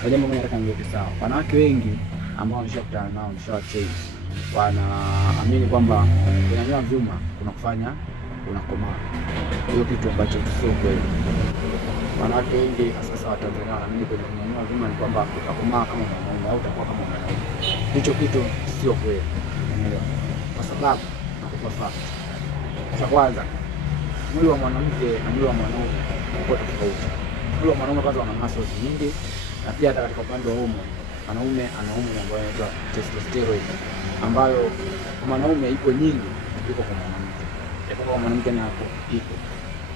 Kwa jambo moja nataka niweke sawa. Wanawake wengi ambao nishakutana nao, nishawacheki, wanaamini kwamba kunyanyua vyuma kuna kufanya unakomaa. Hiyo kitu ambacho sio kweli. Wanawake wengi sasa wa Tanzania wanaamini kwenye kunyanyua vyuma ni kwamba utakomaa kama mwanaume au utakuwa kama mwanaume. Hicho kitu sio kweli. Unaelewa? Kwa sababu nakupa fact. Cha kwanza, mwili wa mwanamke na mwili wa mwanaume uko tofauti. Mwili wa mwanaume kwanza una muscles nyingi, na pia hata katika upande wa hormone, mwanaume ana hormone ambayo inaitwa testosterone, ambayo kwa mwanaume ipo nyingi kuliko kwa mwanamke. Kwa mwanamke na hapo ipo.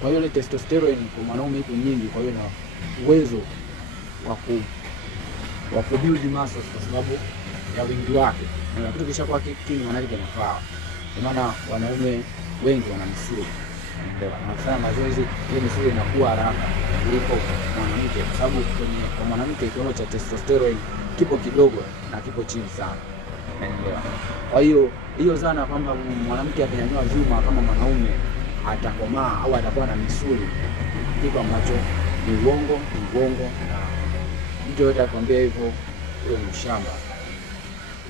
Kwa hiyo ile testosterone kwa mwanaume ipo nyingi, kwa hiyo na uwezo wa kubuild muscles kwa sababu ya wingi wake. Na kitu kisha kwa kingi maana yake kinafaa. Kwa maana wanaume wengi wana misuli. Ndio wanafanya mazoezi, ile misuli inakuwa haraka kuliko mwanamke, kwa sababu kwa mwanamke kiwango cha testosterone kipo kidogo na kipo chini sana. Unaelewa? Kwa hiyo zana kwamba mwanamke akinyanyua vyuma kama mwanaume atakomaa au atakuwa na misuli, kitu ambacho ni uongo, na mtu yote akwambia hivyo, huyo ni ushamba.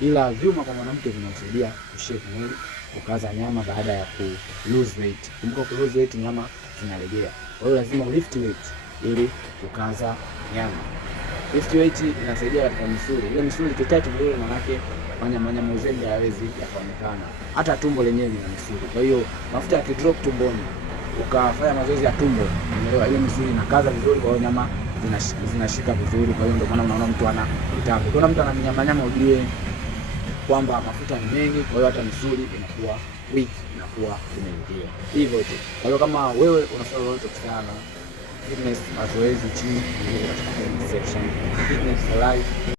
Ila vyuma kwa mwanamke vinasaidia kushape mwili, kukaza nyama baada ya ku lose weight. Kumbuka ku lose weight nyama zinalegea. Kwa hiyo lazima lift weight ili kukaza nyama. Lift weight inasaidia katika misuli. Ile misuli ikikaa vizuri, manake manyama uzembe hayawezi yakaonekana. Hata tumbo lenyewe lina misuli. Kwa hiyo mafuta yakidrop tumboni, ukafanya mazoezi ya tumbo, unaelewa, ile misuli inakaza vizuri, kwa hiyo nyama zinashika vizuri. Kwa hiyo ndio maana unaona mtu ana kitambo. Kuna mtu ana nyama ujue kwamba mafuta ni mengi, kwa hiyo hata misuli inakuwa weak, inakuwa imeingia hivyo tu. Kwa hiyo kama wewe unafanya lolote sana fitness, mazoezi chini, katika section fitness for life.